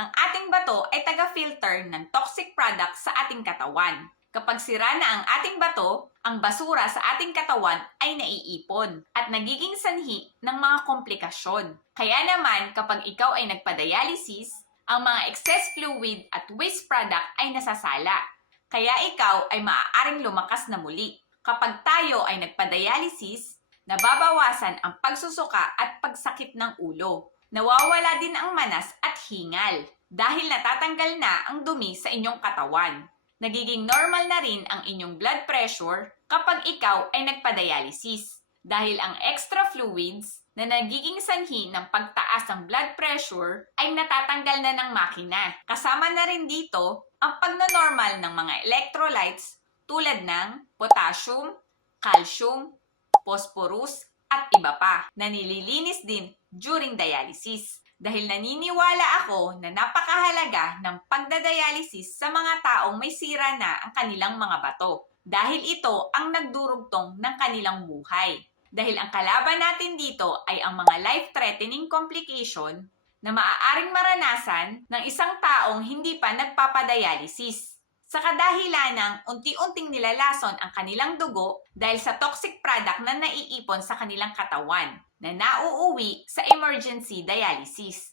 Ang ating bato ay taga-filter ng toxic product sa ating katawan. Kapag sira na ang ating bato, ang basura sa ating katawan ay naiipon at nagiging sanhi ng mga komplikasyon. Kaya naman, kapag ikaw ay nagpa-dialysis, ang mga excess fluid at waste product ay nasasala. Kaya ikaw ay maaaring lumakas na muli. Kapag tayo ay nagpa-dialysis, nababawasan ang pagsusuka at pagsakit ng ulo. Nawawala din ang manas at hingal dahil natatanggal na ang dumi sa inyong katawan. Nagiging normal na rin ang inyong blood pressure kapag ikaw ay nagpa-dialysis dahil ang extra fluids na nagiging sanhi ng pagtaas ng blood pressure ay natatanggal na ng makina. Kasama na rin dito ang pagnonormal ng mga electrolytes tulad ng potassium, calcium, phosphorus, at iba pa na nililinis din during dialysis. Dahil naniniwala ako na napakahalaga ng pagdadialysis sa mga taong may sira na ang kanilang mga bato. Dahil ito ang nagdurugtong ng kanilang buhay. Dahil ang kalaban natin dito ay ang mga life-threatening complication na maaaring maranasan ng isang taong hindi pa nagpapadialysis. Sa kadahilan ng unti-unting nilalason ang kanilang dugo dahil sa toxic product na naiipon sa kanilang katawan na nauuwi sa emergency dialysis.